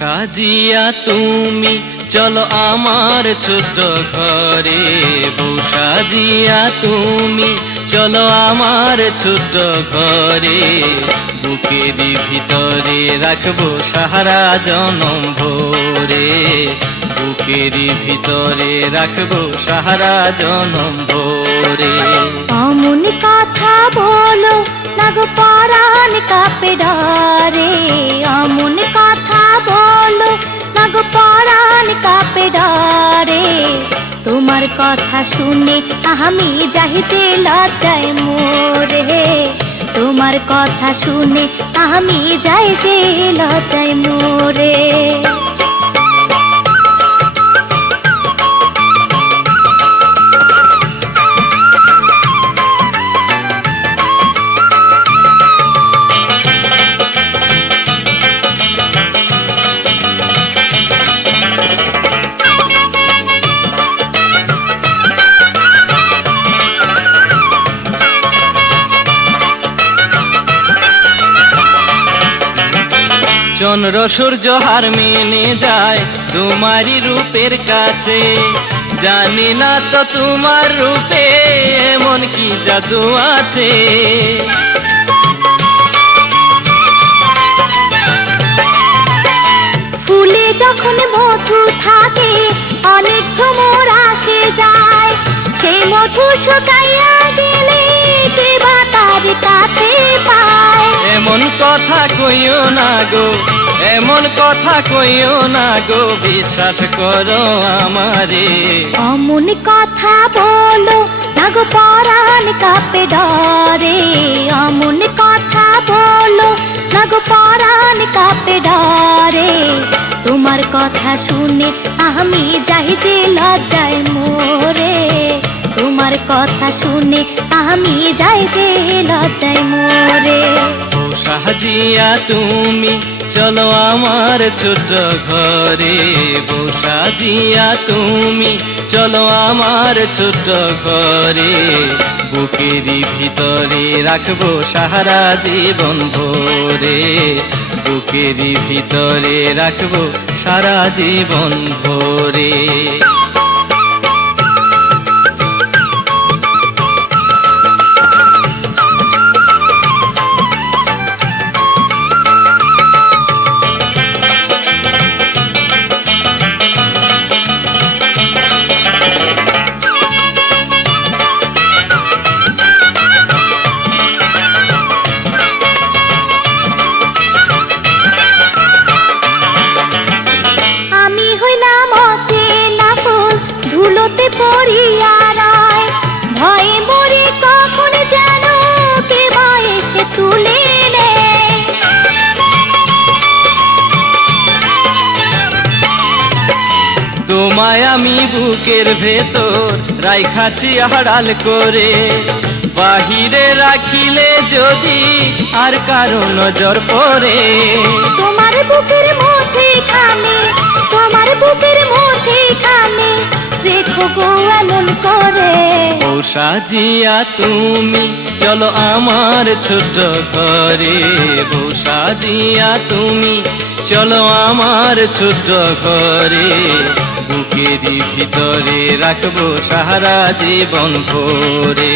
সাজিয়া তুমি চলো আমার ছোট্ট ঘরে, বউ সাজিয়া তুমি চলো আমার ছোট্ট ঘরে। বুকেরই ভিতরে রাখবো সারা জনম ভরে, বুকেরই ভিতরে রাখবো সারা জনম ভরে। অমন কথা বলো লাগো পরাণ কাঁপে ডরে, অমন কথা বলো লাগো পরাণ কাঁপে ডরে। তোমার কথা শুনে আমি যাইতে লজ্জায় মোরে, তোমার কথা শুনে আমি যাইতে লজ্জায় মোরে। চন্দ্র সূর্য হার মেনে যায় তোমারই রূপের কাছে, জানি না তো তোমার রূপে এমন কি জাদু আছে। ফুলে যখন মধু থাকে অনেক ভ্রমর আসে যায়, সেই মধু শুকাইয়া গেলে কে বা তার কাছে পায়। এমন কথা কইও না গো, এমন কথা কইও না গো, বিশ্বাস করো আমারে। অমন কথা বলো না গো পরাণ কাঁপে ডরে, অমন কথা বলো না গো পরাণ কাঁপে ডরে। তোমার কথা শুনে আমি যাইতে লজ্জায় মোরে, তোমার কথা শুনে আমি যাইতে লজ্জায় মোরে। ও সাজিয়া তুমি চলো আমার ছোট্ট ঘরে, বউ সাজিয়া তুমি চলো আমার ছোট্ট ঘরে। বুকেরই ভিতরে রাখবো সারা জীবন ভরে, বুকেরই ভিতরে রাখবো সারা জীবন ভরে। পড়িয়া রায় ভয়ে মরে কখন যেন কে বয়সে তুলে নেয়। তোমায় আমি বুকের ভেতর রাইখাছি আড়াল করে, বাহিরে রাখিলে যদি আর কারো নজর পড়ে। তোমার বুকের মধ্যে খানে, তোমার বুকের মধ্যে খানে রেখো গো এমন করে। ও সাজিয়া তুমি চলো আমার ছোট্ট ঘরে, বউ সাজিয়া তুমি চলো আমার ছোট্ট ঘরে। বুকেরই ভিতরে রাখবো সারা জীবন ভরে,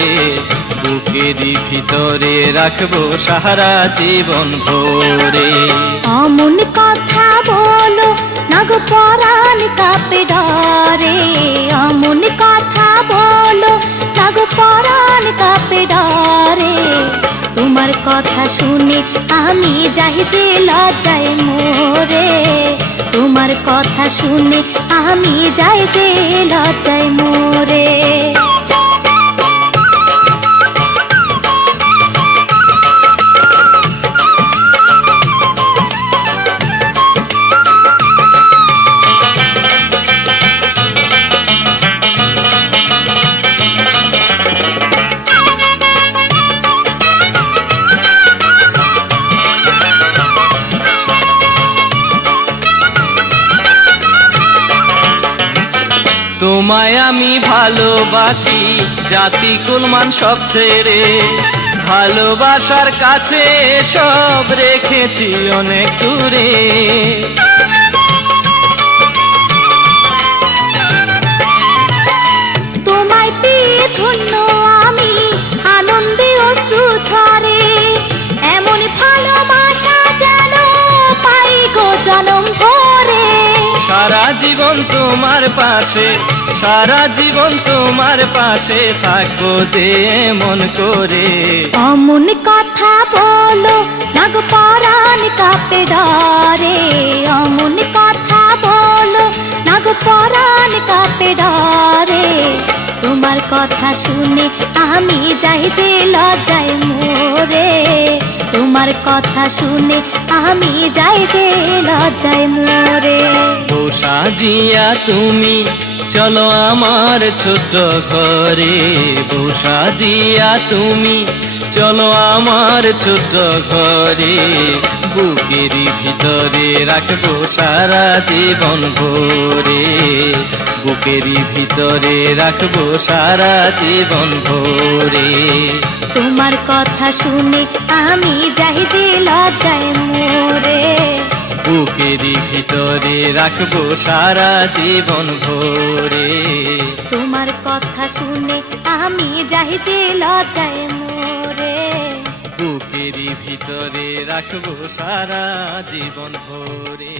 বুকেরই ভিতরে রাখবো সারা জীবন ভরে। অমন কথা বলো না গো পরাণ কাঁপে ডরে, অমন কথা বলো না গো পরাণ কাঁপে ডরে। তোমার কথা শুনে আমি যাইতে লজ্জায় মোরে, তোমার কথা শুনে আমি যাইতে লজ্জায় মোরে। তোমায় আমি ভালোবাসি জাতি কুলমান সব ছেড়ে, ভালোবাসার কাছে সব রেখেছি অনেক দূরে। জীবন তোমার পাশে, সারা জীবন তোমার পাশে থাকবো যে মন করে। অমন কথা বলো না গো পরাণ কাঁপে ডরে, অমন কথা বলো না গো পরাণ কাঁপে ডরে। তোমার কথা শুনে আমি যাই যে লজ্জায় মরে, তোমার কথা শুনে আমি যাই যে লজ্জায় মরে। বউ সাজিয়া তুমি চলো আমার ছোট্ট ঘরে, বউ সাজিয়া তুমি চলো আমার ছোট্ট ঘরে। বুকেরই ভিতরে রাখবো সারা জীবন ভরে, বুকেরই ভিতরে রাখবো সারা জীবন ভরে। তোমার কথা শুনে আমি যাই যে লজ্জায় মরে, বুকেরই ভিতরে রাখবো সারা জীবন ভরে। তোমার কথা শুনে আমি যাই যে লজ্জায় মরে, বুকেরই ভিতরে রাখবো সারা জীবন ভরে।